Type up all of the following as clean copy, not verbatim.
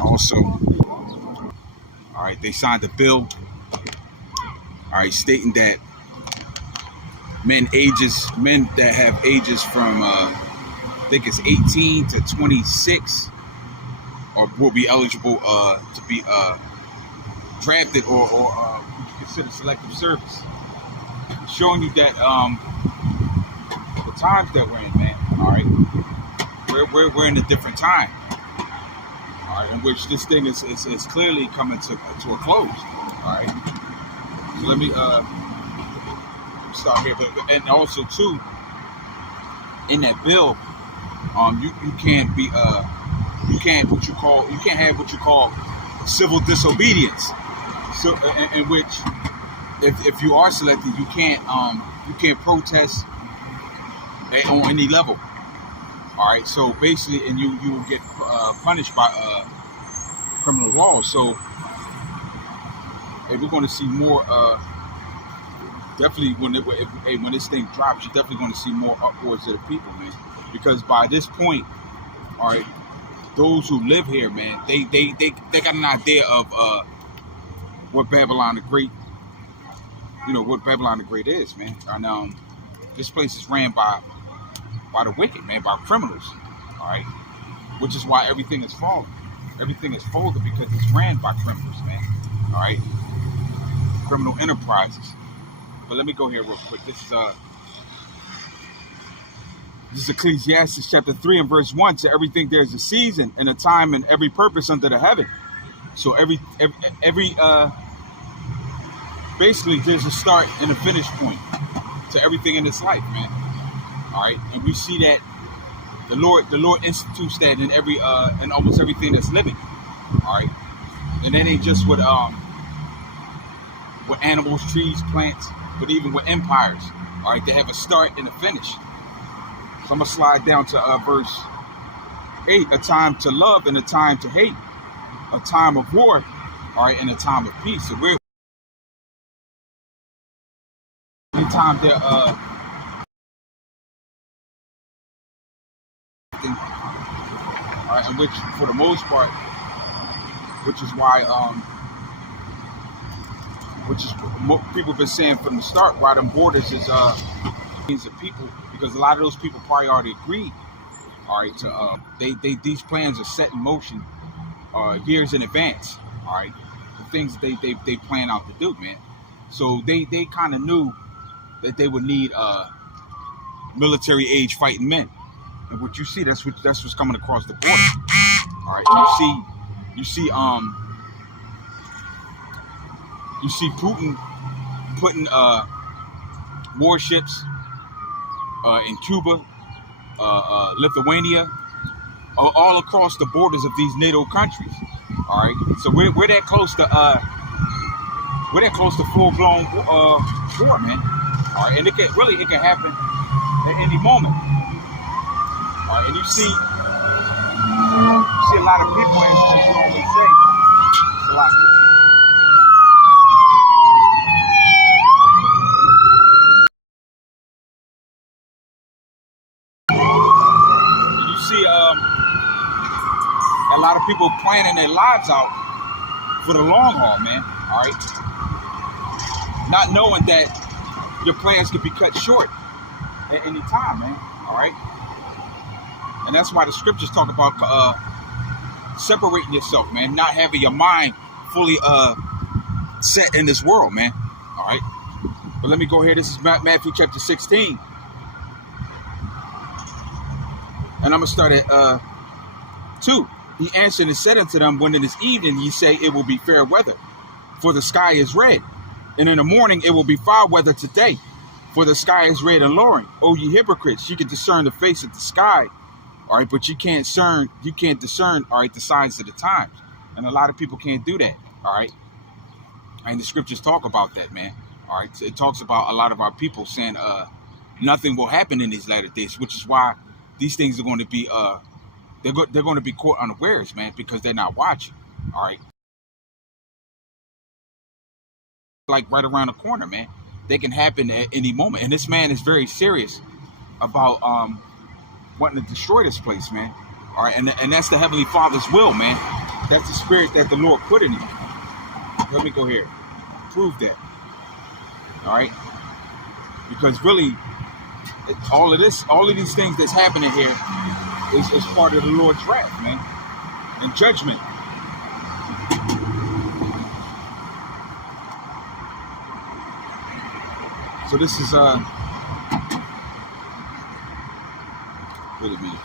Also, all right, they signed a bill, all right, stating that men that have ages from I think it's 18 to 26 or will be eligible to be drafted or what you consider selective service. Showing you that the times that we're in, man. All right, we're in a different time. All right, in which this thing is clearly coming to a close. All right, so let me start here, and also too, in that bill, you can't be you can't have what you call civil disobedience. So in which if you are selected, you can't protest on any level. All right, so basically, and you will get punished by criminal law. So we're going to see more. Definitely, when this thing drops, you're definitely going to see more upwards of the people, man. Because by this point, all right, those who live here, man, they got an idea of what Babylon the Great, what Babylon the Great is, man. And this place is ran by the wicked, man, by criminals, all right, which is why everything is falling. Everything is folded because it's ran by criminals, man, all right, criminal enterprises. But let me go here real quick. This is Ecclesiastes chapter 3 and verse 1. To everything there's a season and a time and every purpose under the heaven. So every basically there's a start and a finish point to everything in this life, man. All right, and we see that the Lord institutes that in in almost everything that's living. All right, and that ain't just with animals, trees, plants, but even with empires. All right, they have a start and a finish. So I'm gonna slide down to verse 8: a time to love and a time to hate, a time of war, all right, and a time of peace. So we're anytime there all right, and which for the most part, which is why people have been saying from the start why them borders is means of people, because a lot of those people probably already agreed, all right, to these plans are set in motion years in advance, all right, the things that they plan out to do, man. So they kind of knew that they would need military age fighting men, and what you see, that's what's coming across the border, all right. And you see Putin putting warships in Cuba, Lithuania, all across the borders of these NATO countries. All right, so we're that close to full blown war, man. All right, and it can happen at any moment. All right, and you see a lot of people, as you always say, a lot. A lot of people planning their lives out for the long haul, man. All right, not knowing that your plans could be cut short at any time, man. All right, and that's why the scriptures talk about separating yourself, man, not having your mind fully set in this world, man. All right, but let me go here. This is Matthew chapter 16, and I'm gonna start at 2. He answered and said unto them, when it is evening, ye say it will be fair weather, for the sky is red. And in the morning it will be foul weather today, for the sky is red and lowering. O ye hypocrites, you can discern the face of the sky, all right, but you can't discern, all right, the signs of the times. And a lot of people can't do that, all right. And the scriptures talk about that, man. All right, it talks about a lot of our people saying nothing will happen in these latter days, which is why these things are going to be they're going to be caught unawares, man, because they're not watching. All right, like right around the corner, man. They can happen at any moment, and this man is very serious about wanting to destroy this place, man. All right, and that's the Heavenly Father's will, man. That's the spirit that the Lord put in you. Let me go here. Prove that. All right. Because really, all of these things that's happening here is part of the Lord's wrath, man, and judgment. So this is wait a minute.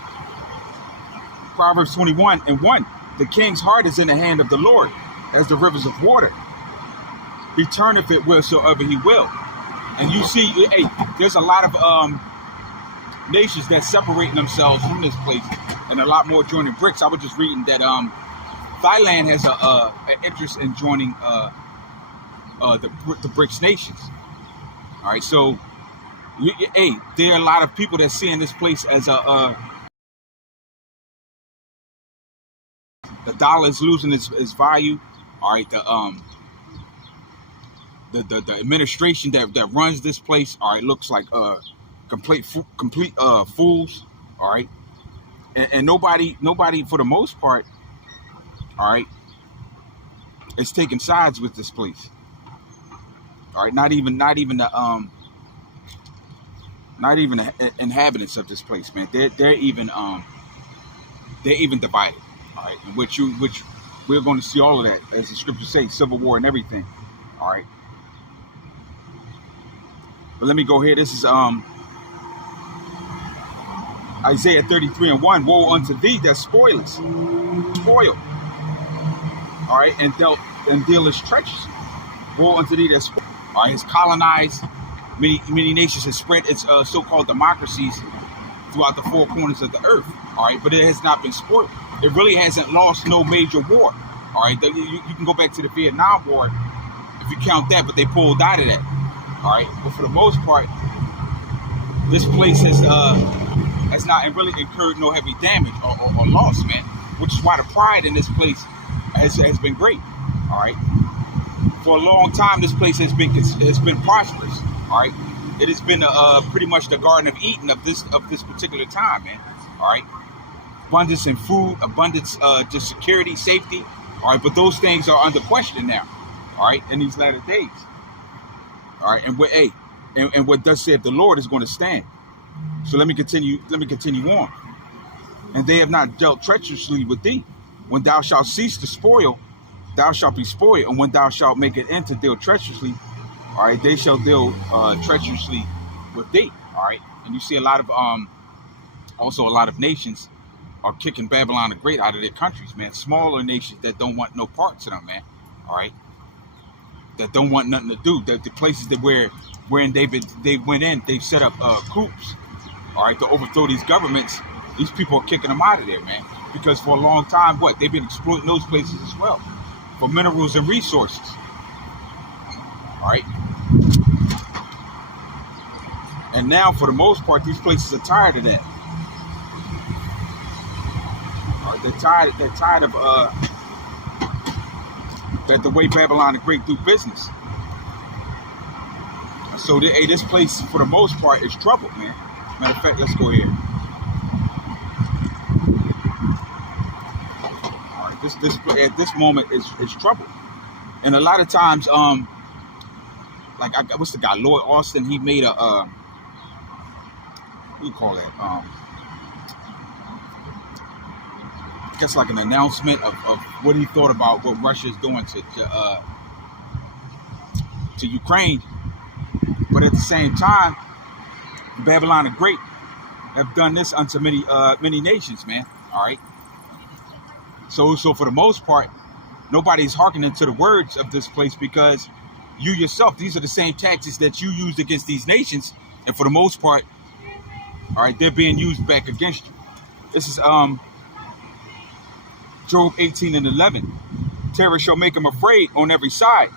Proverbs 21:1. The king's heart is in the hand of the Lord, as the rivers of water. He turneth it wheresoever he will. And you see, hey, there's a lot of nations that's separating themselves from this place, and a lot more joining BRICS. I was just reading that Thailand has an interest in joining the BRICS nations. All right, so hey, there are a lot of people that seeing this place as the dollar is losing its value. All right, the administration that runs this place, all right, looks like complete fools. All right, and nobody for the most part, all right, is taking sides with this place. All right, not even the inhabitants of this place, man. They're even divided. All right, and which we're going to see all of that, as the scriptures say, civil war and everything. All right, but let me go here. This is Isaiah 33:1. Woe unto thee that spoilest, spoil. All right, and dealest treacherous. Woe unto thee that spoil. All right, has colonized many nations, has spread its so-called democracies throughout the four corners of the earth. All right, but it has not been spoiled. It really hasn't lost no major war. All right, you can go back to the Vietnam War if you count that, but they pulled out of that. All right, but for the most part, this place has not really incurred no heavy damage or loss, man. Which is why the pride in this place has been great. All right. For a long time, this place has been prosperous. All right, it has been pretty much the Garden of Eden of this particular time, man. All right, abundance in food, abundance just security, safety. All right, but those things are under question now. All right, in these latter days. All right, and what thus saith the Lord is going to stand. So let me continue on. And they have not dealt treacherously with thee. When thou shalt cease to spoil, thou shalt be spoiled, and when thou shalt make it end to deal treacherously, all right, they shall deal treacherously with thee. All right, and you see a lot of also a lot of nations are kicking Babylon the Great out of their countries, man. Smaller nations that don't want no parts of them, man. All right, that don't want nothing to do. The places that wherein they went in, they've set up coups, all right, to overthrow these governments. These people are kicking them out of there, man, because for a long time, they've been exploiting those places as well for minerals and resources. All right, and now for the most part, these places are tired of that. All right, they're tired of that the way Babylon the Great do business. So this place for the most part is trouble, man. Matter of fact, let's go here. All right, this at this moment is trouble, and a lot of times, like what's the guy, Lloyd Austin? He made a what do you call that? I guess like an announcement of what he thought about what Russia is doing to Ukraine. But at the same time, Babylon the Great have done this unto many nations, man. All right. So for the most part, nobody's hearkening to the words of this place, because you yourself, these are the same tactics that you used against these nations, and for the most part, all right, they're being used back against you. This is Job 18:11. Terror shall make him afraid on every side,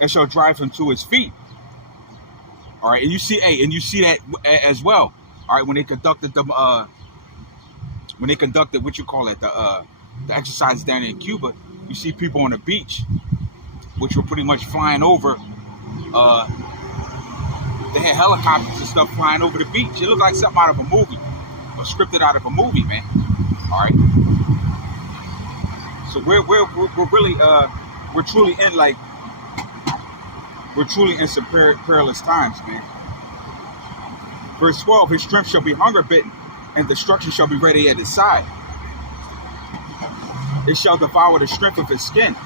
and shall drive him to his feet. All right, and you see that as well. All right, when they conducted what you call it, the exercises down in Cuba, you see people on the beach, which were pretty much flying over. They had helicopters and stuff flying over the beach. It looked like something out of a movie, or scripted out of a movie, man. All right. So we're really we're truly in like we're truly in some perilous times, man. Verse 12, his strength shall be hunger bitten, and destruction shall be ready at his side. It shall devour the strength of his skin.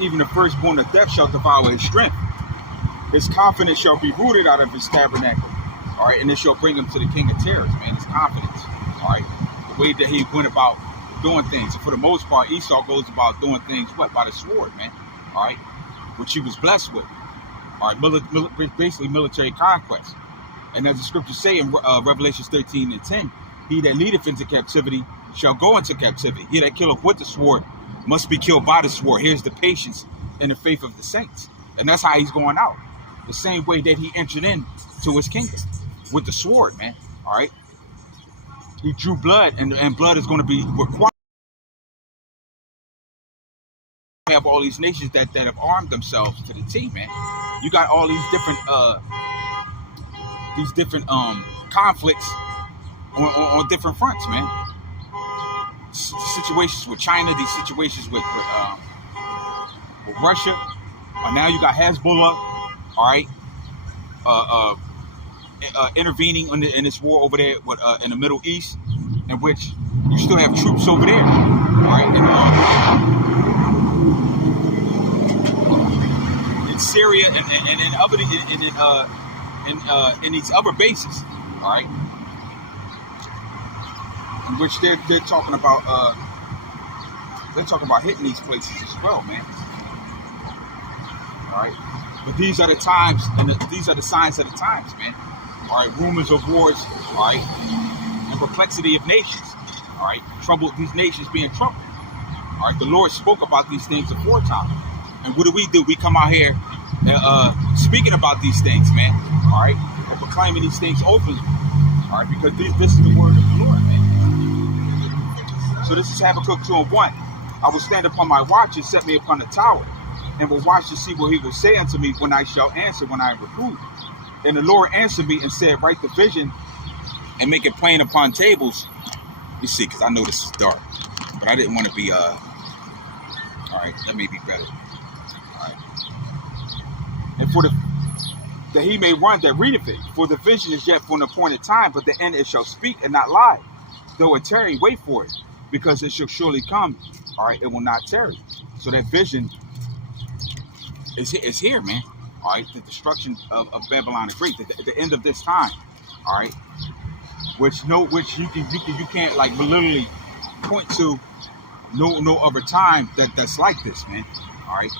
Even the firstborn of death shall devour his strength. His confidence shall be rooted out of his tabernacle. All right, and it shall bring him to the king of terrors, man. His confidence. All right, the way that he went about doing things. And for the most part, Esau goes about doing things what? By the sword, man. All right, which he was blessed with. All right, basically military conquest. And as the scriptures say in Revelation 13 and 10, he that leadeth into captivity shall go into captivity. He that killeth with the sword must be killed by the sword. Here's the patience and the faith of the saints. And that's how he's going out. The same way that he entered into his kingdom. With the sword, man. All right. He drew blood, and blood is going to be required. We have all these nations that have armed themselves to the T, man. You got all these different conflicts on different fronts, man. Situations with China, these situations with Russia. Now you got Hezbollah, all right, intervening in this war over there in the Middle East, in which you still have troops over there, all right, in Syria and in these other bases, all right, in which they're talking about hitting these places as well, man. All right, but these are the times, and these are the signs of the times, man. All right, rumors of wars, all right, and perplexity of nations, all right, trouble, these nations being troubled. All right, the Lord spoke about these things aforetime, and what do? We come out here speaking about these things, man. All right, and proclaiming these things openly. All right, because this is the word of the Lord, man. So this is Habakkuk 2:1. I will stand upon my watch and set me upon the tower, and will watch to see what he will say unto me when I shall answer, when I am reproved. And the Lord answered me and said, write the vision and make it plain upon tables. You see, because I know this is dark, but I didn't want to be, all right, let me be better. All right. And for that he may run that readeth it, for the vision is yet for an appointed time, but the end it shall speak and not lie. Though it tarry, wait for it, because it shall surely come. All right, it will not tarry. So that vision is here, man. All right, the destruction of Babylon the Great, the end of this time. All right, which you can't like literally point to no other time that's like this, man. All right,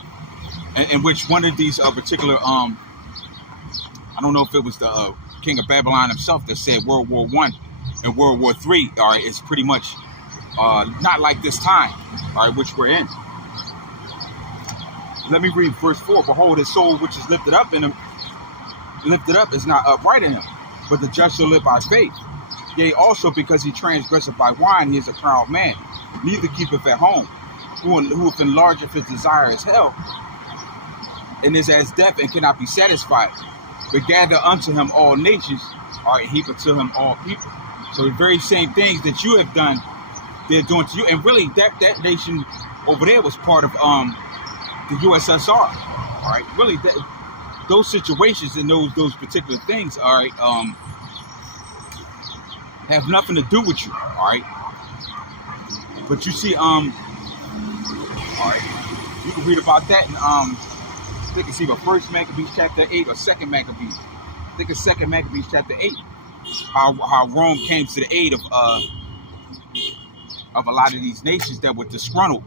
and which one of these particular I don't know if it was the king of Babylon himself that said World War I and World War III. All right, it's pretty much not like this time. All right, which we're in. Let me read verse 4. Behold, his soul which is lifted up is not upright in him, but the just shall live by faith. Yea, also because he transgresseth by wine, he is a proud man, neither keepeth at home. Who if enlargeth his desire is hell, and is as death and cannot be satisfied. But gather unto him all nations, all right, heap unto him all people. So the very same things that you have done, they're doing to you. And really, that nation over there was part of the USSR, all right. Really, those situations and those particular things, all right, have nothing to do with you, all right. But you see, all right, you can read about that in I think it's either First Maccabees chapter 8 or Second Maccabees. I think it's Second Maccabees chapter 8. How Rome came to the aid of a lot of these nations that were disgruntled.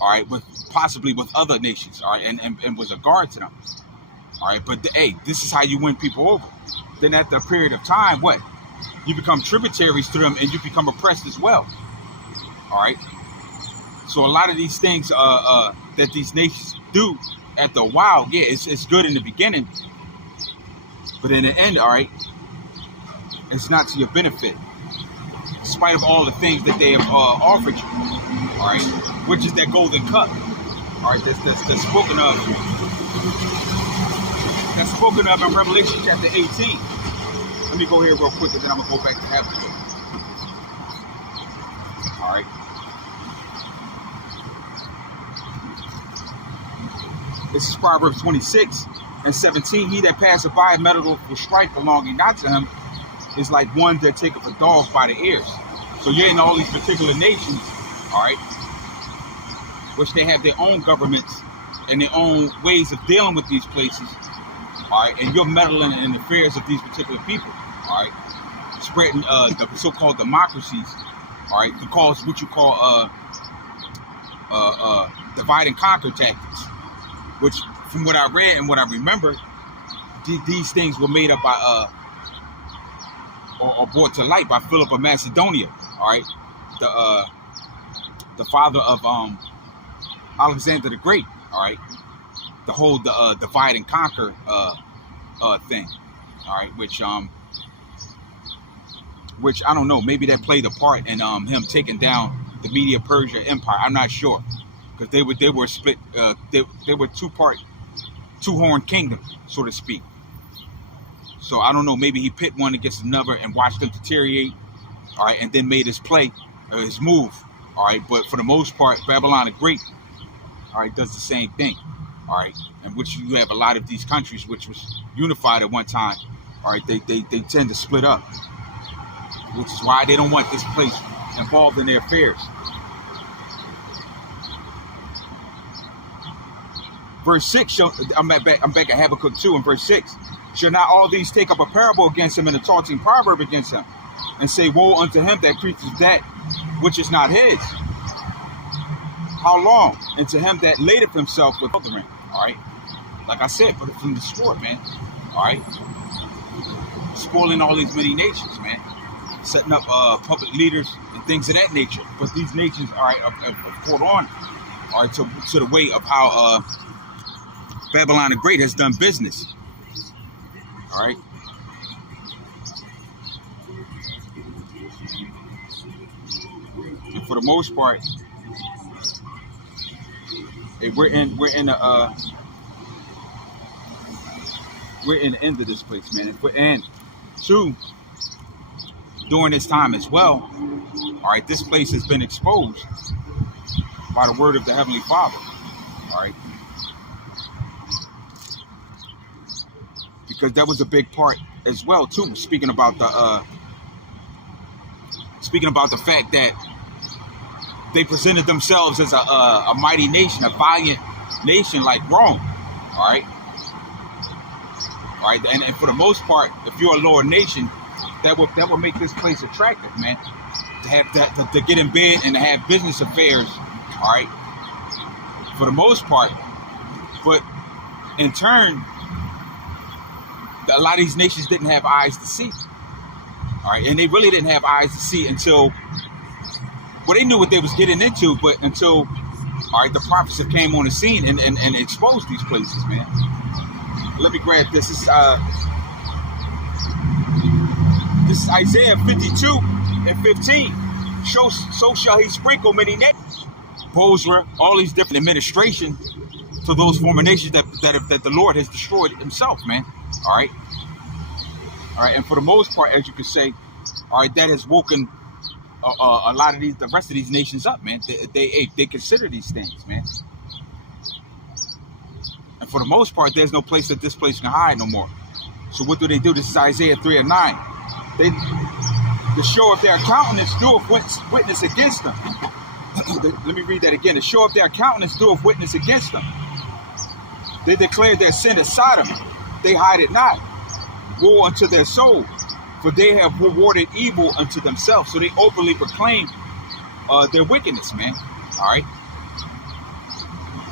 All right, possibly with other nations, all right, and was a guard to them, all right. But hey, this is how you win people over. Then after a period of time, what? You become tributaries to them, and you become oppressed as well, all right. So a lot of these things that these nations do after a while, yeah, it's good in the beginning, but in the end, all right, it's not to your benefit. In spite of all the things that they have offered you, all right, which is that golden cup, all right, that's spoken of. That's spoken of in Revelation chapter 18. Let me go here real quick, and then I'm gonna go back to Habakkuk. All right. This is Proverbs 26:17. He that passeth by metal will strike belonging not to him is like one that taketh a dog by the ears. So you're in all these particular nations, all right, which they have their own governments and their own ways of dealing with these places, all right, and you're meddling in the affairs of these particular people, all right, spreading the so-called democracies, all right, to cause what you call divide and conquer tactics, which from what I read and what I remember, these things were made up by or brought to light by Philip of Macedonia, all right, the father of Alexander the Great, all right, the whole divide and conquer thing, all right, which I don't know, maybe that played a part in him taking down the Media-Persia Empire. I'm not sure, because they were split. They were two-horned kingdom, so to speak. So I don't know. Maybe he pit one against another and watched them deteriorate, all right, and then made his play, his move, all right. But for the most part, Babylon the Great, all right, does the same thing, all right. And which you have a lot of these countries which was unified at one time, all right. They tend to split up, which is why they don't want this place involved in their affairs. Verse 6, I'm back at Habakkuk 2 and verse 6. Shall not all these take up a parable against him and a taunting proverb against him, and say, woe unto him that preaches that which is not his? How long? And to him that ladeth himself with othering. All right. Like I said, put it from the sword, man. All right. Spoiling all these many nations, man. Setting up puppet leaders and things of that nature. But these nations, all right, have caught on, all right, to the way of how Babylon the Great has done business. All right. And for the most part, hey, we're in the end of this place, man. And two, during this time as well, all right, this place has been exposed by the word of the Heavenly Father, all right, because that was a big part as well too. Speaking about the fact that they presented themselves as a mighty nation, a valiant nation like Rome, all right, and for the most part, if you're a lower nation, that would make this place attractive, man. To have that, to get in bed and to have business affairs, all right, for the most part. But in turn, a lot of these nations didn't have eyes to see, all right, and they really didn't have eyes to see until, well, they knew what they was getting into, but until, all right, the prophets came on the scene and exposed these places, man. Let me grab this. This is Isaiah 52:15. So shall he sprinkle many nations. Bozrah, all these different administration to those former nations that the Lord has destroyed himself, man. All right. All right. And for the most part, as you could say, all right, that has woken a lot of the rest of these nations up, man. They consider these things, man. And for the most part, there's no place that this place can hide no more. So what do? This is Isaiah 3:9. They to show if their countenance doeth witness against them. Let me read that again. To show if their countenance doeth witness against them. They declare their sin as Sodom. They hide it not. Woe unto their soul, for they have rewarded evil unto themselves. So they openly proclaim their wickedness, man. All right.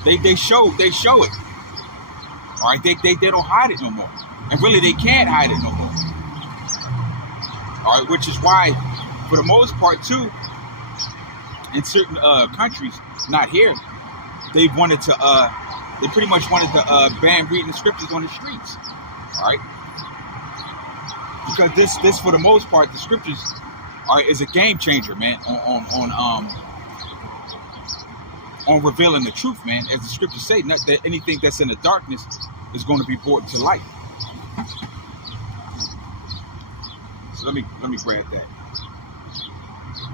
They show it. All right. They don't hide it no more. And really, they can't hide it no more. All right, which is why, for the most part, too, in certain countries, not here, they wanted to, they pretty much wanted to ban reading the scriptures on the streets. All right, because this for the most part, the scriptures, all right, is a game changer, man, on revealing the truth, man. As the scriptures say, not that anything that's in the darkness is going to be brought to light. So let me grab that,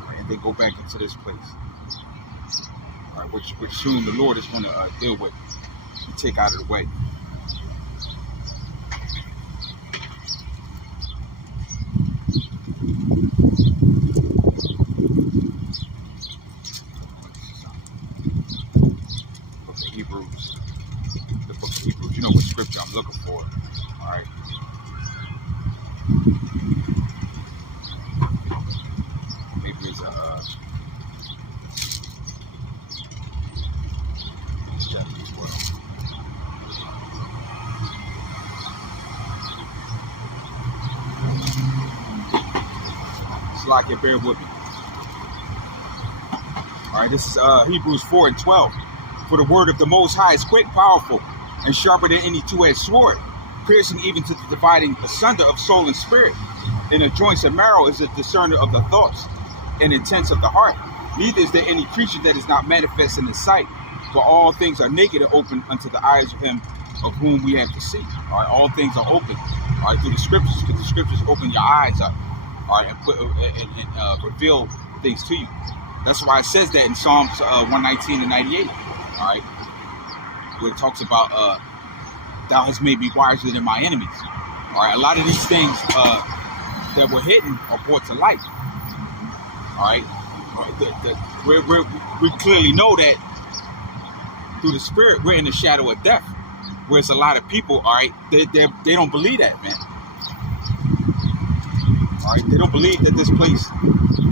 right, and then go back into this place, right, which soon the Lord is going to deal with. take out of the way. Book of Hebrews. The book of Hebrews. You know what scripture I'm looking for. All right. Maybe it's chapter 12. Like it, bear with me. All right, this is Hebrews 4:12. For the word of the Most High is quick, powerful, and sharper than any two-edged sword, piercing even to the dividing asunder of soul and spirit. In the joints and marrow is a discerner of the thoughts and intents of the heart. Neither is there any creature that is not manifest in his sight, for all things are naked and open unto the eyes of him of whom we have to see. All right, all things are open. All right, through the scriptures, because the scriptures open your eyes up. All right, and put and reveal things to you. That's why it says that in Psalms 119 and 98. All right, where it talks about thou hast made me wiser than my enemies. All right, a lot of these things that were hidden are brought to light. All right, we clearly know that through the spirit we're in the shadow of death. Whereas a lot of people, all right, they don't believe that, man. All right, they don't believe that this place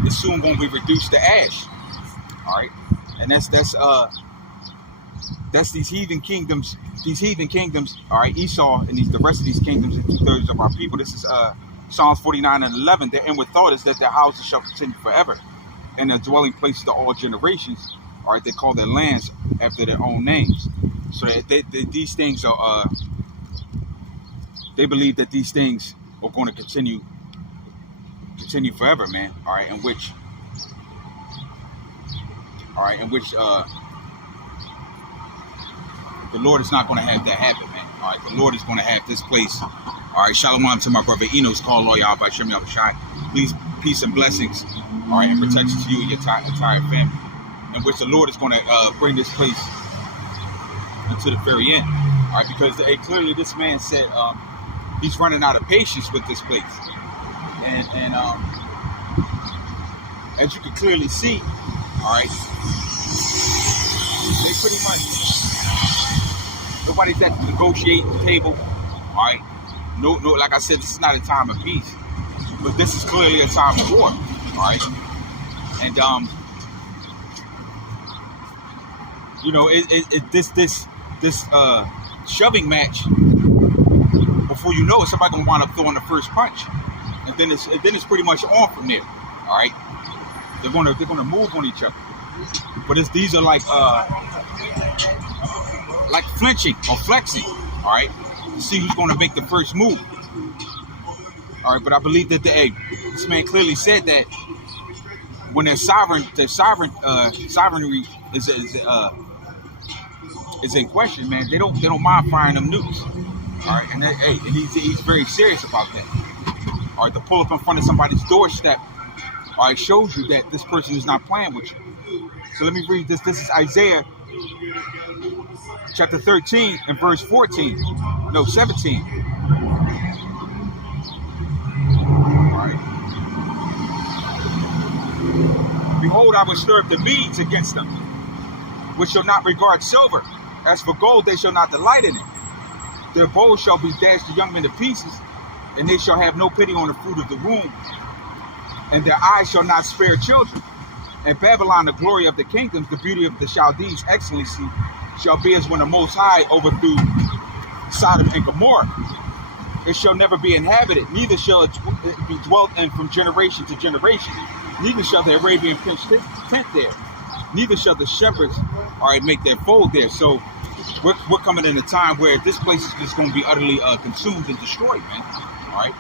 is soon going to be reduced to ash. All right, and that's these heathen kingdoms. These heathen kingdoms. All right, Esau and the rest of these kingdoms and 2/3 of our people. This is Psalms 49 and 11. Their inward thought is that their houses shall continue forever, and their dwelling places to all generations. All right, they call their lands after their own names. So these things are. They believe that these things are going to continue forever, man. All right, in which the Lord is not going to have that happen, man. All right, the Lord is going to have this place. All right, shalom to my brother Enos, call Loyal by Shem Yahushai. Please, peace and blessings. All right, and protection to you and your entire family. In which the Lord is going to bring this place until the very end. All right, because clearly this man said he's running out of patience with this place. And as you can clearly see, all right, they pretty much, nobody's at the negotiating table, all right. No, like I said, this is not a time of peace, but this is clearly a time of war, all right. And you know, this shoving match, before you know it, somebody's gonna wind up throwing the first punch. And then it's pretty much on from there. All right, they're gonna move on each other, but these are like flinching or flexing. All right, to see who's gonna make the first move. All right, but I believe that this man clearly said that when their sovereignty is in question, man, they don't mind firing them nukes. All right, and he's very serious about that. All right, to pull up in front of somebody's doorstep, all right, shows you that this person is not playing with you. So let me read this. This is Isaiah chapter 13 and verse 17. All right. Behold, I will stir up the Medes against them, which shall not regard silver. As for gold, they shall not delight in it. Their bows shall be dashed to young men to pieces, and they shall have no pity on the fruit of the womb, and their eyes shall not spare children. And Babylon, the glory of the kingdoms, the beauty of the Chaldees' excellency, shall be as when the Most High overthrew Sodom and Gomorrah. It shall never be inhabited, neither shall it be dwelt in from generation to generation. Neither shall the Arabian pitch tent there, neither shall the shepherds, all right, make their fold there. So we're coming in a time where this place is just going to be utterly consumed and destroyed, man. All right.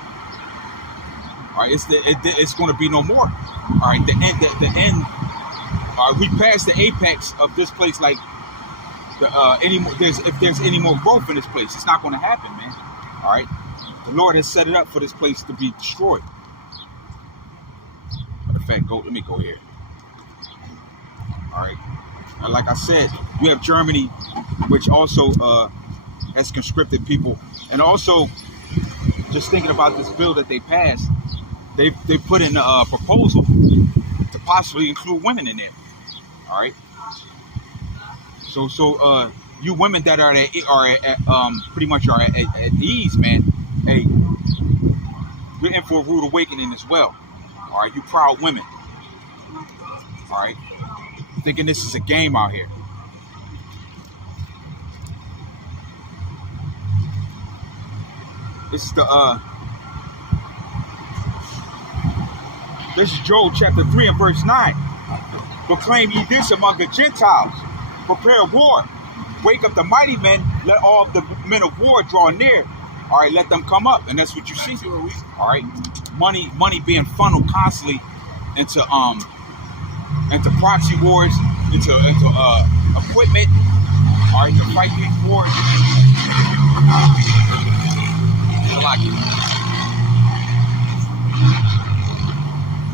All right, it's going to be no more. All right, the end. All right, we passed the apex of this place. Like if there's any more growth in this place, it's not going to happen, man. All right, the Lord has set it up for this place to be destroyed. Matter of fact, let me go here. All right, like I said, you have Germany which also has conscripted people. And also, just thinking about this bill that they passed, they put in a proposal to possibly include women in there. All right. So you women that are pretty much are at ease, man. Hey, you're in for a rude awakening as well. All right, you proud women. All right, thinking this is a game out here. This is this is Joel chapter 3 and verse 9. Proclaim ye this among the Gentiles. Prepare war. Wake up the mighty men. Let all the men of war draw near. All right, let them come up. And that's what you see. All right. Money being funneled constantly into proxy wars, into equipment. All right, to fight these wars.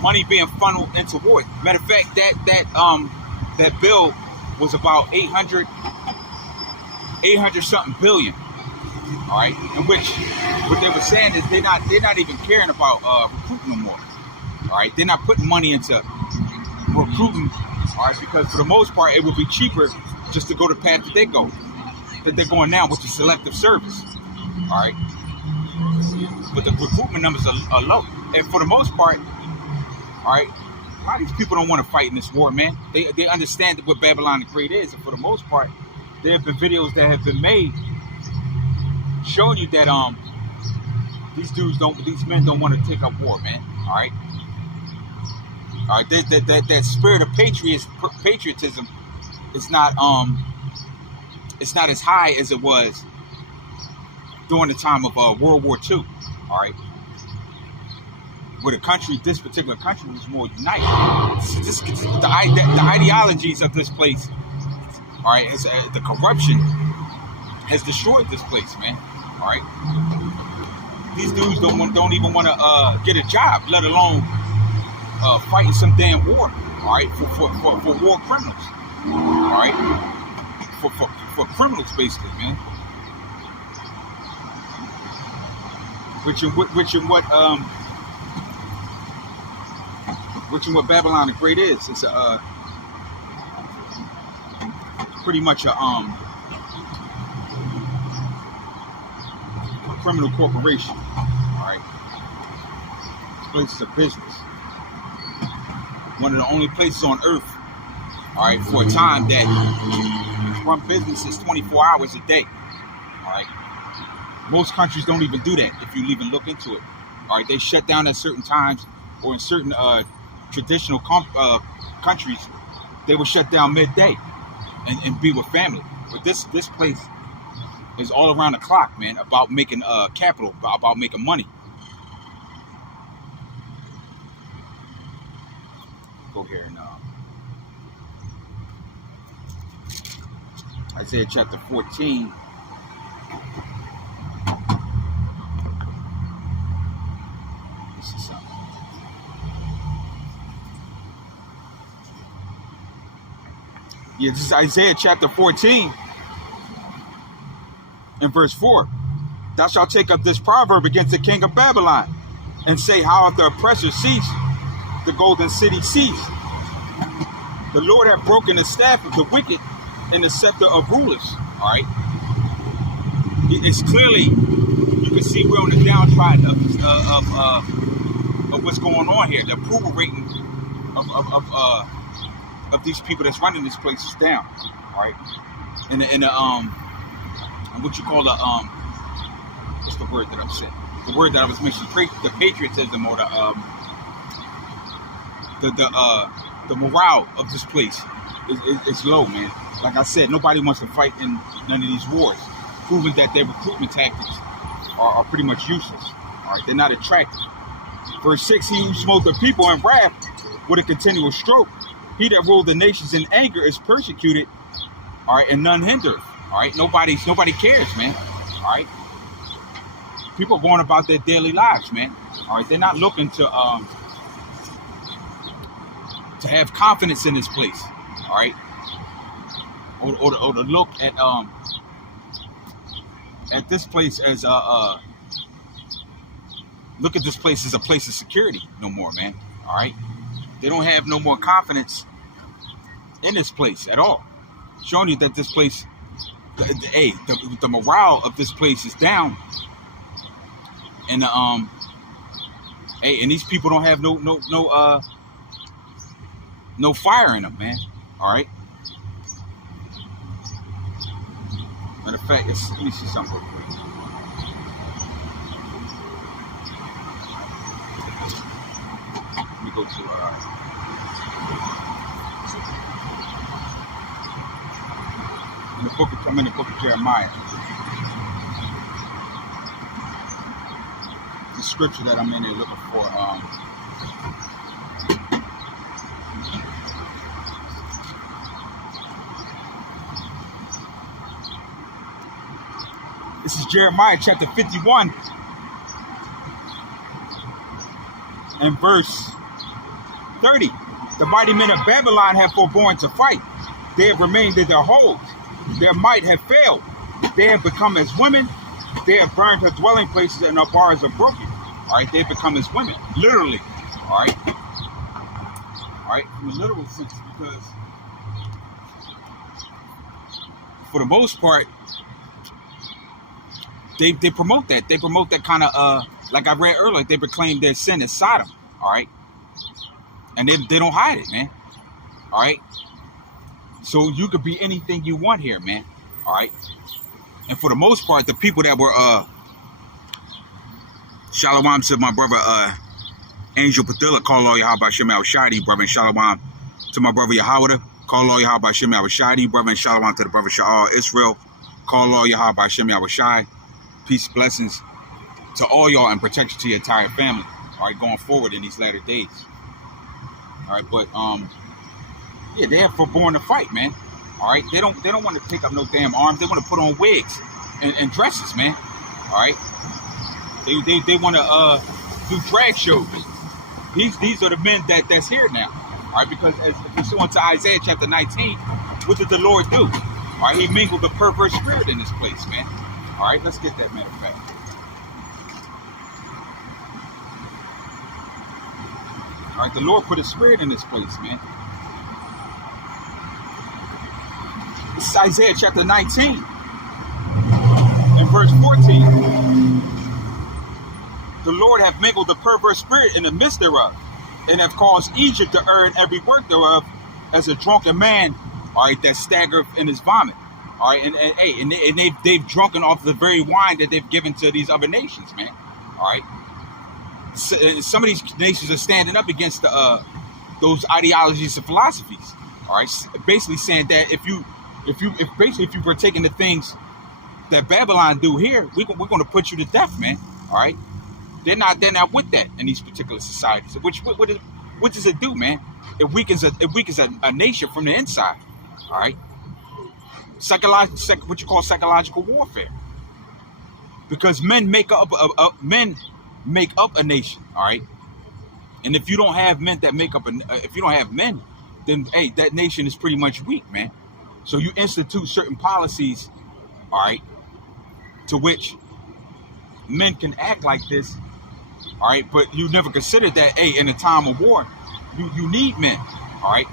Money being funneled into wars. Matter of fact, that bill was about 800 something billion. All right, in which what they were saying is they're not even caring about recruiting no more. All right, they're not putting money into recruiting. All right, because for the most part it would be cheaper just to go the path that they're going now, which is selective service. All right, but the recruitment numbers are low, and for the most part, all right, a lot of these people don't want to fight in this war, man. They understand what Babylon the Great is, and for the most part, there have been videos that have been made showing you that these men don't want to take up war, man. All right, that spirit of patriotism is not it's not as high as it was during the time of World War II. All right, where this particular country was more united. The ideologies of this place, all right, the corruption has destroyed this place, man. All right, these dudes don't even want to get a job, let alone fighting some damn war. All right, for war criminals. All right, for criminals, basically, man. Which in what Babylon the Great is. It's pretty much a criminal corporation. All right, this place is a business. One of the only places on earth, all right, for a time that run businesses 24 hours a day. All right, most countries don't even do that. If you even look into it, all right, they shut down at certain times, or in certain traditional countries, they will shut down midday and be with family. But this place is all around the clock, man, about making capital, about making money. Go here and Isaiah chapter 14. This is something. Yeah, this is Isaiah chapter 14 and verse 4. Thou shalt take up this proverb against the king of Babylon and say, how hath the oppressor ceased, the golden city ceased. The Lord hath broken the staff of the wicked and the scepter of rulers. All right. It's clearly, you can see we're on the downtrodden of what's going on here. The approval rating of these people that's running this place is down. All right. And what you call what's the word that I'm saying? The word that I was mentioning, the patriotism, or the morale of this place is low, man. Like I said, nobody wants to fight in none of these wars, proving that their recruitment tactics are pretty much useless. All right, they're not attractive. Verse 6: He who smote the people in wrath with a continual stroke, he that ruled the nations in anger is persecuted. All right, and none hindereth. All right, nobody cares, man. All right, people are going about their daily lives, man. All right, they're not looking to have confidence in this place. All right, or to look at this place as look at this place as a place of security no more, man. All right, they don't have no more confidence in this place at all. Showing you that this place, the morale of this place is down, and and these people don't have no fire in them, man. All right. Matter of fact, let me see something real quick. Let me go to I'm in the book of Jeremiah. The scripture that I'm in there looking for. This is Jeremiah chapter 51 and verse 30. The mighty men of Babylon have forborne to fight. They have remained in their hold. Their might have failed. They have become as women. They have burned her dwelling places and her bars are broken. All right, they have become as women, literally. All right, in the literal sense, because for the most part, they promote that. They promote that kind of like I read earlier. They proclaim their sin as Sodom. All right, and they don't hide it, man. All right. So you could be anything you want here, man. All right. And for the most part, the people that were Shalom to my brother Angel Padilla, call all Yahweh Hashem Al Shadi, brother, and Shalom to my brother Yahweh, call all Yahweh Hashem Al Shadi, brother, and Shalom to the brother Sha'al Israel, call all Yahweh Hashem Al Shai. Peace, blessings to all y'all, and protection to your entire family. All right, going forward in these latter days. All right, but yeah, they have forborne to fight, man. All right, they don't want to pick up no damn arms. They want to put on wigs and dresses, man. All right, they want to do drag shows. These are the men that's here now. All right, because as pursuant to Isaiah chapter 19, what did the Lord do? All right, He mingled the perverse spirit in this place, man. All right, let's get that, matter of fact. All right, the Lord put a spirit in this place, man. This is Isaiah chapter 19 and verse 14. The Lord hath mingled the perverse spirit in the midst thereof, and have caused Egypt to earn every work thereof as a drunken man, all right, that staggereth in his vomit. All right, and they've drunken off the very wine that they've given to these other nations, man. All right, so, some of these nations are standing up against those ideologies and philosophies. All right, basically saying that if you partake in the things that Babylon do here, we're going to put you to death, man. All right, they're not with that in these particular societies. What does it do, man? It weakens a nation from the inside. All right. What you call psychological warfare, because men make up a nation, all right. And if you don't have men that make up, if you don't have men, then hey, that nation is pretty much weak, man. So you institute certain policies, all right, to which men can act like this, all right. But you never considered that, hey, in a time of war, you need men, all right.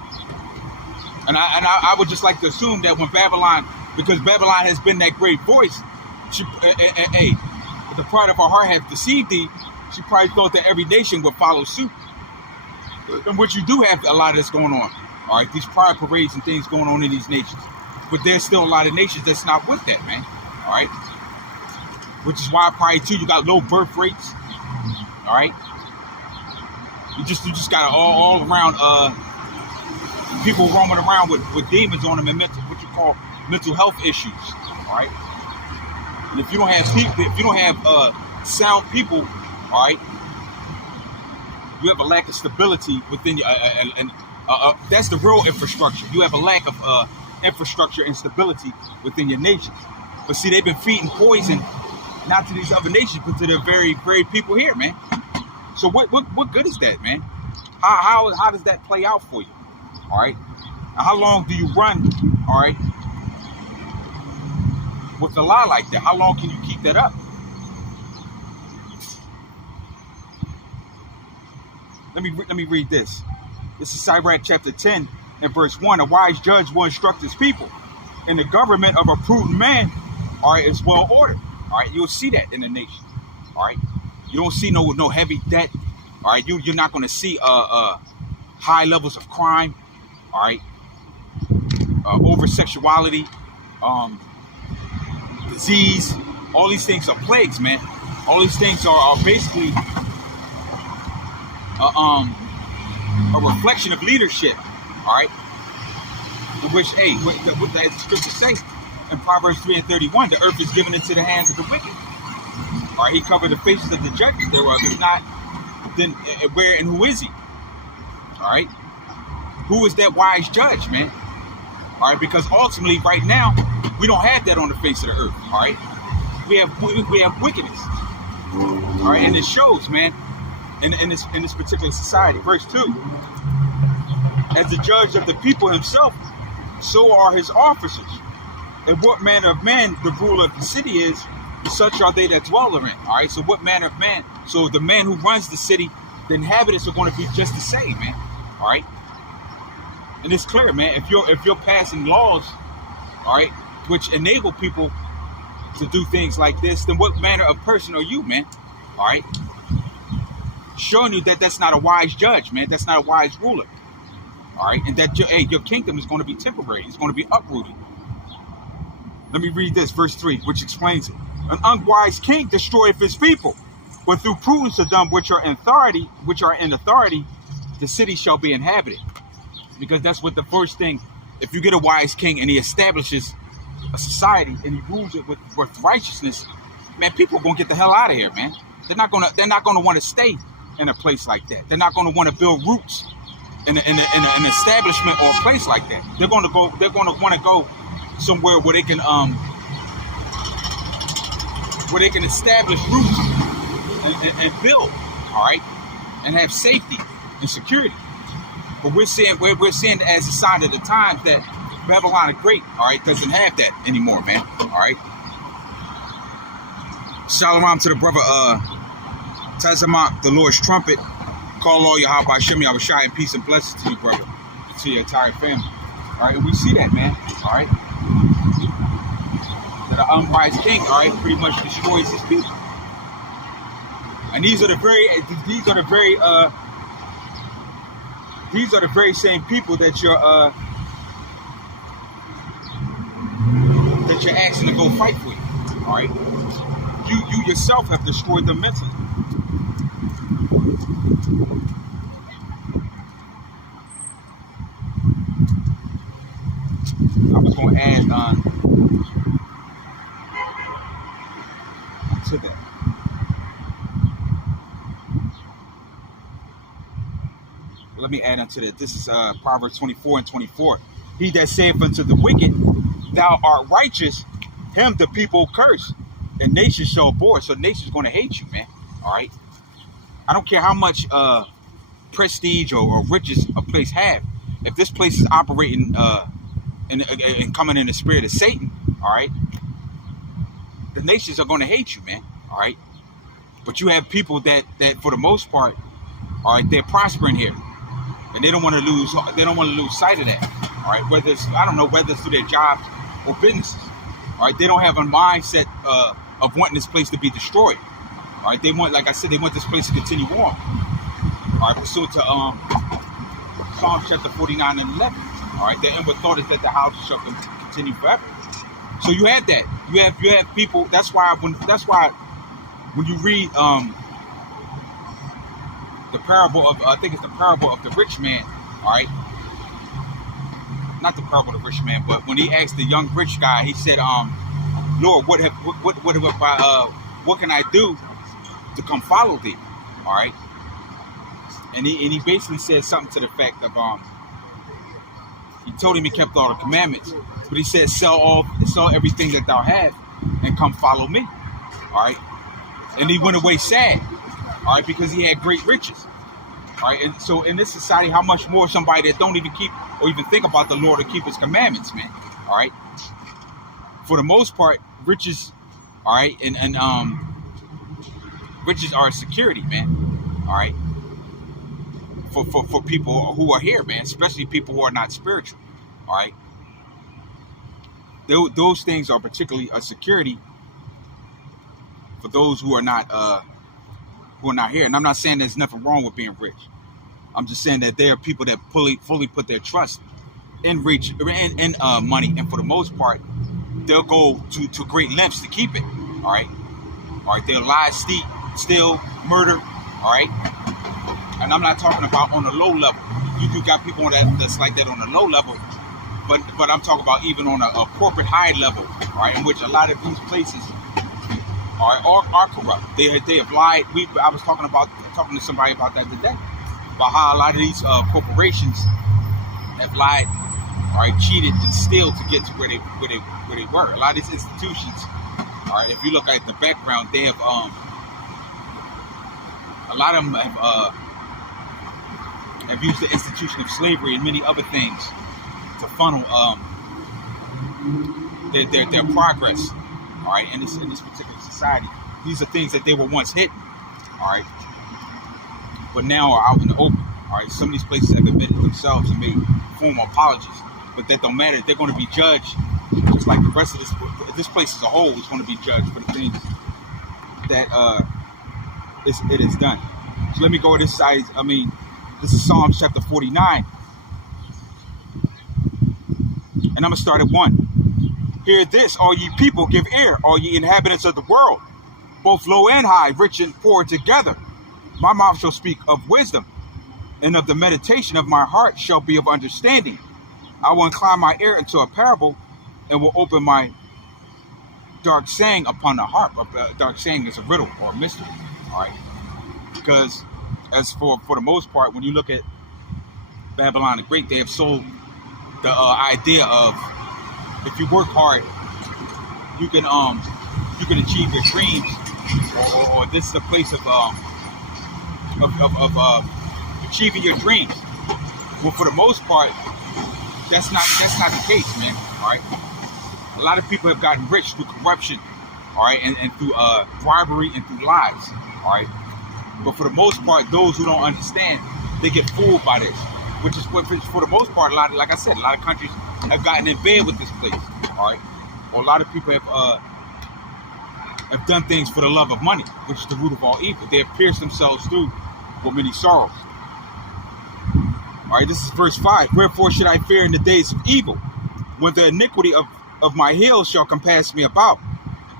And I would just like to assume that when Babylon, because Babylon has been that great voice, the pride of her heart hath deceived thee, she probably thought that every nation would follow suit. And which you do have a lot of this going on. All right, these pride parades and things going on in these nations. But there's still a lot of nations that's not with that, man. All right? Which is why probably, too, you got low birth rates. All right? You just got all around... people roaming around with demons on them and what you call mental health issues, all right? And if you don't have sound people, all right, you have a lack of stability within your, and that's the real infrastructure. You have a lack of infrastructure and stability within your nations. But see, they've been feeding poison not to these other nations, but to the very, very people here, man. So what good is that, man? How does that play out for you? All right. Now, how long do you run? All right. with a lie like that? How long can you keep that up? Let me read this. This is Sirach chapter 10 and verse 1. A wise judge will instruct his people, and the government of a prudent man, all right, is well ordered. All right, you'll see that in the nation. All right, you don't see no heavy debt. All right, you're not going to see high levels of crime. All right, over sexuality, disease. All these things are plagues, man. All these things are basically a reflection of leadership. All right, in which, hey, what the scriptures say in Proverbs 3 and 31, the earth is given into the hands of the wicked. All right, he covered the faces of the judges thereof. If not, then where and who is he? All right, who is that wise judge, man? All right, because ultimately, right now, we don't have that on the face of the earth. All right, we have wickedness. All right, and it shows, man, in this particular society. Verse 2: as the judge of the people himself, so are his officers. And what manner of man the ruler of the city is, such are they that dwell therein. All right, so what manner of man? So the man who runs the city, the inhabitants are going to be just the same, man. All right, and it's clear, man. If you're passing laws, all right, which enable people to do things like this, then what manner of person are you, man? All right, showing you that that's not a wise judge, man. That's not a wise ruler. All right, and that your kingdom is going to be temporary. It's going to be uprooted. Let me read this, verse 3, which explains it. An unwise king destroyeth his people, but through prudence of them which are in authority, the city shall be inhabited. Because that's what the first thing. If you get a wise king and he establishes a society and he rules it with righteousness, man, people are gonna get the hell out of here, man. They're not gonna want to stay in a place like that. They're not gonna want to build roots in an establishment or a place like that. They're gonna want to go somewhere where they can establish roots and build, all right, and have safety and security. But we're seeing as a sign of the times that Babylon the Great, all right, doesn't have that anymore, man. All right. Shalom to the brother Tazamach, the Lord's trumpet. Call all Yahweh Hashem Yahushai, and peace and blessings to you, brother, to your entire family. All right, and we see that, man. All right, that an unwise king, all right, pretty much destroys his people. And these are the very same people that you're asking to go fight for you. All right, you yourself have destroyed them mentally. I was going to add to that. Let me add unto that. This is Proverbs 24 and 24. He that saith unto the wicked, thou art righteous, him the people curse, and nations shall abhor. So nations going to hate you, man. All right. I don't care how much prestige or riches a place have. If this place is operating and coming in the spirit of Satan, all right, the nations are going to hate you, man. All right. But you have people that for the most part, all right, they're prospering here, and they don't want to lose sight of that. All right. Whether it's through their jobs or businesses. All right. They don't have a mindset of wanting this place to be destroyed. All right. They want, like I said, they want this place to continue on. All right. Pursuant to Psalm chapter 49 and 11. All right. The inward thought is that the house shall continue forever. So you have that. You have people. That's why when you read the parable of, I think it's the parable of the rich man. All right. Not the parable of the rich man, but when he asked the young rich guy, he said, Lord, what can I do to come follow thee? All right. And he basically said something to the fact of he told him he kept all the commandments, but he said sell everything that thou have and come follow me. All right. And he went away sad. All right, because he had great riches. All right. And so in this society, how much more somebody that don't even keep or even think about the Lord or keep his commandments, man. All right. for the most part, riches, all right, and riches are security, man. All right, for people who are here, man, especially people who are not spiritual. All right, those things are particularly a security for those who are not here. And I'm not saying there's nothing wrong with being rich. I'm just saying that there are people that fully put their trust in money, and for the most part, they'll go to great lengths to keep it. All right, they'll lie, steal, murder. All right, and I'm not talking about on a low level. You do got people that's like that on a low level, but I'm talking about even on a corporate high level. All right, in which a lot of these places are corrupt. They have lied. I was talking to somebody about that today, about how a lot of these corporations have lied, all right, cheated and steal to get to where they were. A lot of these institutions, all right, if you look at the background, they have a lot of them have used the institution of slavery and many other things to funnel their progress, all right, in this particular society. These are things that they were once hidden, all right, but now are out in the open. All right, some of these places have admitted themselves and made formal apologies, but that don't matter. They're going to be judged just like the rest of this place as a whole is going to be judged for the things that it has done. So let me go to this side. I mean, this is Psalms chapter 49, and I'm gonna start at 1. Hear this, all ye people, give ear, all ye inhabitants of the world, both low and high, rich and poor together. My mouth shall speak of wisdom, and of the meditation of my heart shall be of understanding. I will incline my ear into a parable, and will open my dark saying upon the harp. Dark saying is a riddle or a mystery, all right? Because as for the most part, when you look at Babylon the Great, they have sold the idea of if you work hard, you can achieve your dreams, or this is a place of achieving your dreams. Well, for the most part, that's not the case, man. All right, a lot of people have gotten rich through corruption, all right, and through bribery and through lies, all right. But for the most part, those who don't understand, they get fooled by this, which is for the most part, like I said, a lot of countries have gotten in bed with this place, all right. Or a lot of people have done things for the love of money, which is the root of all evil. They have pierced themselves through with many sorrows. All right, this is verse 5. Wherefore should I fear in the days of evil, when the iniquity of my heels shall compass me about?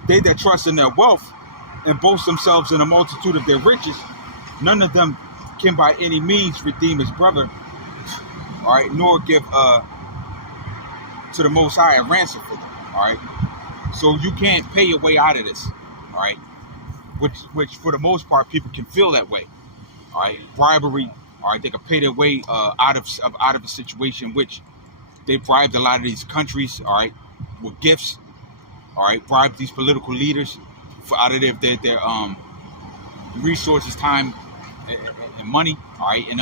They that trust in their wealth and boast themselves in the multitude of their riches, none of them can by any means redeem his brother, all right, nor give to the Most High a ransom for them, all right. So you can't pay your way out of this, all right, which for the most part people can feel that way, all right. Bribery, all right, they can pay their way out of a situation which they bribed a lot of these countries, all right, with gifts, all right, bribed these political leaders for out of their resources, time, and money, all right. And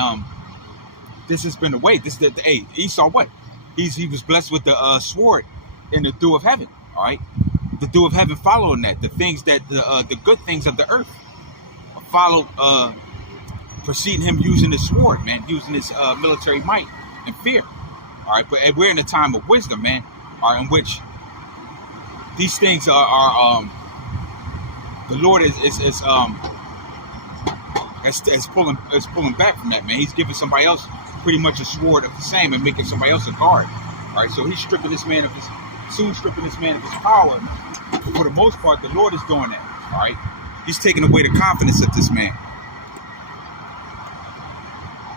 this has been the way. Hey, Esau, what? He was blessed with the sword and the dew of heaven, all right. The dew of heaven following that, the things that the good things of the earth followed, preceding him using his sword, man, using his military might and fear, all right. But we're in a time of wisdom, man, all right, in which these things are the Lord is pulling back from that, man. He's giving somebody else pretty much a sword of the same and making somebody else a guard. All right, so he's stripping this man of his power. But for the most part, the Lord is doing that. All right, he's taking away the confidence of this man.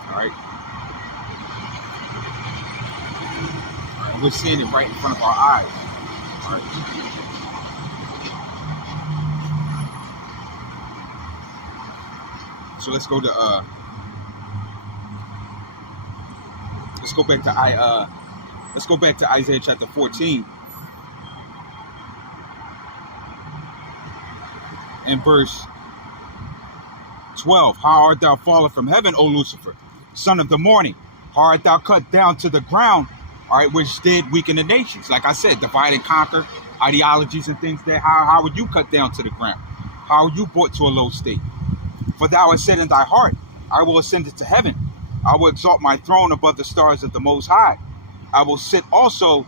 All right, and we're seeing it right in front of our eyes. All right. So let's go back to Isaiah chapter 14 and verse 12. How art thou fallen from heaven, O Lucifer, son of the morning? How art thou cut down to the ground, all right, which did weaken the nations? Like I said, divide and conquer, ideologies and things there, how would you cut down to the ground? How are you brought to a low state? For thou hast said in thy heart, I will ascend into heaven. I will exalt my throne above the stars of the Most High. I will sit also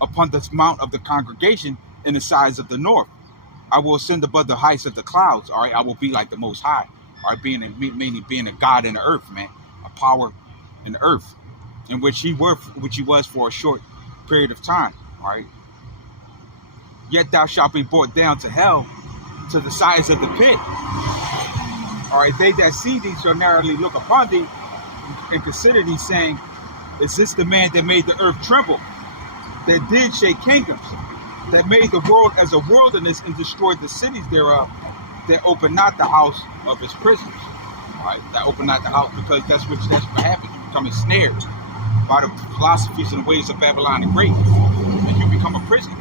upon the mount of the congregation in the sides of the north. I will ascend above the heights of the clouds. All right, I will be like the Most High. All right, meaning being a God in the earth, man, a power in the earth, in which he was for a short period of time. All right. Yet thou shalt be brought down to hell, to the sides of the pit. All right, they that see thee shall narrowly look upon thee and consider thee, saying, is this the man that made the earth tremble, that did shake kingdoms, that made the world as a wilderness and destroyed the cities thereof, that opened not the house of his prisoners? All right, that opened not the house, because that's what happens. You become ensnared by the philosophies and ways of Babylon the Great, and you become a prisoner.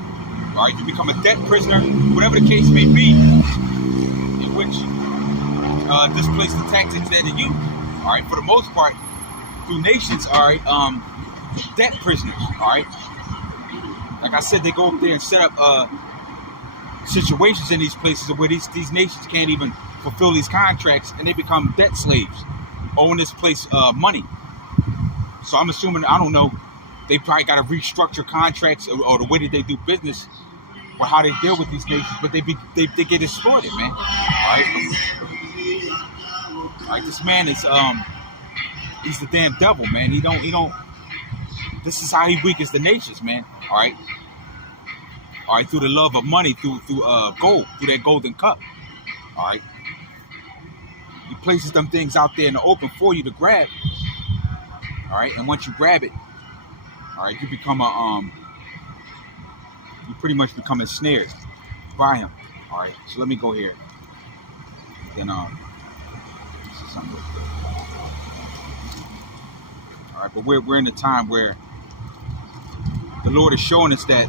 All right, you become a debt prisoner, whatever the case may be, in which displace the tactics that are used. All right, for the most part, through nations, all right, debt prisoners. All right, like I said, they go up there and set up situations in these places where these nations can't even fulfill these contracts, and they become debt slaves, owing this place money. So I'm assuming, I don't know, they probably got to restructure contracts or the way that they do business or how they deal with these nations, but they get exploited, man. All right. All right, this man is he's the damn devil, man. He don't. This is how he weakens the nations, man. All right. All right, through the love of money, through gold, through that golden cup. All right. He places them things out there in the open for you to grab. All right, and once you grab it, all right, you become you pretty much become ensnared by him. All right, so let me go here. Then this is something real quick. All right, but we're in a time where the Lord is showing us that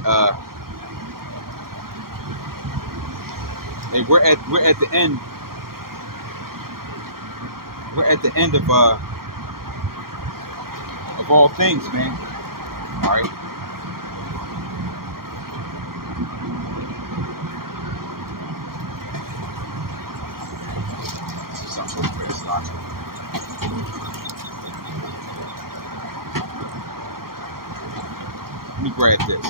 hey, we're at the end. We're at the end of all things, man. All right. Let me grab this.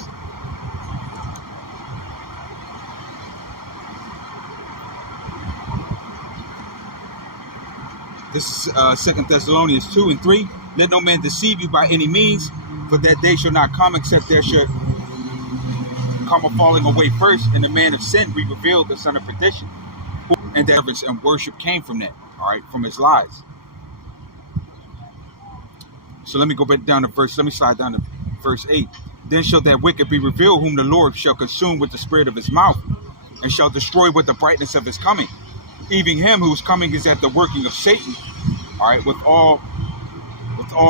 This is 2 Thessalonians 2 and 3. Let no man deceive you by any means, for that day shall not come except there should come a falling away first, and the man of sin be revealed, the son of perdition. And that reverence and worship came from that, all right, from his lies. So let me go back down to let me slide down to verse 8. Then shall that wicked be revealed, whom the Lord shall consume with the spirit of his mouth, and shall destroy with the brightness of his coming. Even him whose coming is at the working of Satan, all right, with all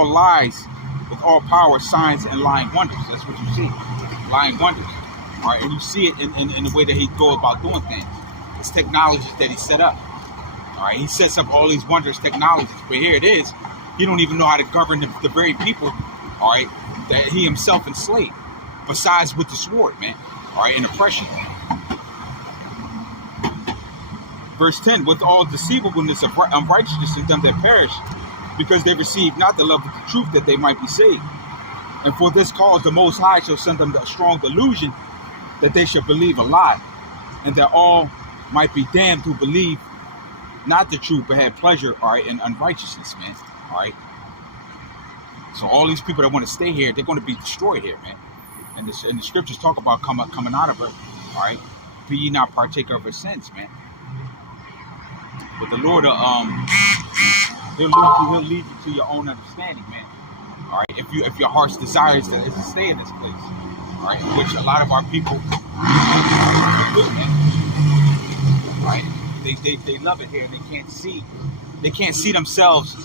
lies, with all power, signs, and lying wonders. That's what you see, lying wonders. All right, and you see it in the way that he go about doing things. It's technologies that he set up. All right, he sets up all these wondrous technologies, but here it is. He don't even know how to govern the very people, all right, that he himself enslaved. Besides with the sword, man, all right, and oppression. Verse 10, with all deceivableness of unrighteousness in them that perish, because they receive not the love of the truth, that they might be saved. And for this cause the Most High shall send them a strong delusion, that they shall believe a lie, and that all might be damned who believe not the truth, but had pleasure, all right, in unrighteousness, man. All right. So all these people that want to stay here, they're going to be destroyed here, man. And the scriptures talk about coming out of her, all right. Be ye not partaker of her sins, man. But the Lord, he'll lead you to your own understanding, man. All right. If your heart's desire is to stay in this place, all right, in which a lot of our people live, man. All right. They love it here, and they can't see themselves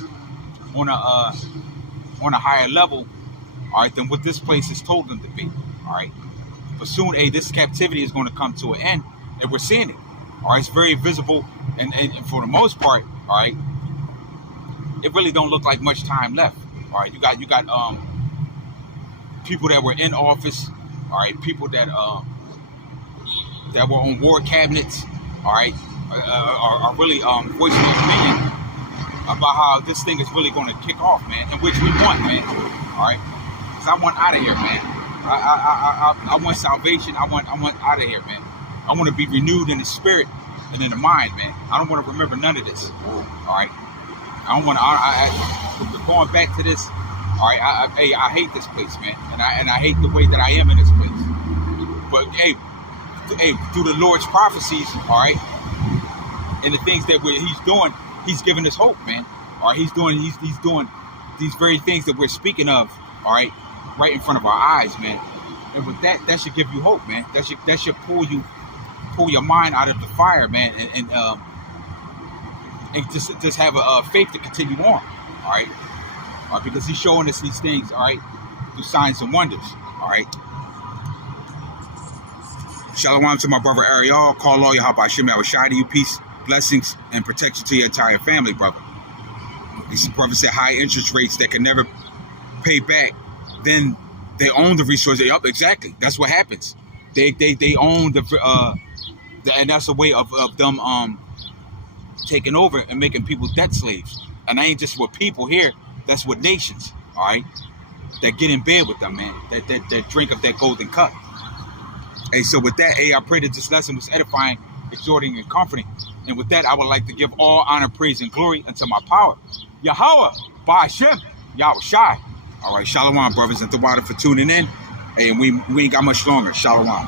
on a higher level, all right, than what this place has told them to be, all right. But soon, this captivity is going to come to an end, and we're seeing it. All right, it's very visible, and for the most part, all right, it really don't look like much time left. All right, you got people that were in office, all right, people that that were on war cabinets, all right, are really voicing their opinion about how this thing is really going to kick off, man, and which we want, man, all right? Because I want out of here, man. I want salvation. I want out of here, man. I want to be renewed in the spirit and in the mind, man. I don't want to remember none of this, all right? I don't want to. Going back to this, all right. I hate this place, man, and I hate the way that I am in this place. But hey, through the Lord's prophecies, all right, and the things that He's doing, He's giving us hope, man. All right, He's doing these very things that we're speaking of, all right, right in front of our eyes, man. And with that should give you hope, man. That should pull your mind out of the fire, man, and just have a faith to continue on, all right? Because He's showing us these things, all right, through signs and wonders, all right? Shalom to my brother Ariel. Call all Yahweh Hashem Yahushai to you. Peace, blessings, and protection to your entire family, brother. These brothers said high interest rates that can never pay back. Then they own the resources. Yup, exactly. That's what happens. They own and that's a way of them taking over and making people debt slaves. And I ain't just with people here. That's with nations, all right, that get in bed with them, man, that drink of that golden cup. Hey, so with that, hey, I pray that this lesson was edifying, exhorting, and comforting. And with that, I would like to give all honor, praise, and glory unto my power, Yahweh, Ba'ashem, Yahushai. All right, shalom, brothers, and Tawada for tuning in. Hey, and we ain't got much longer. Shalom.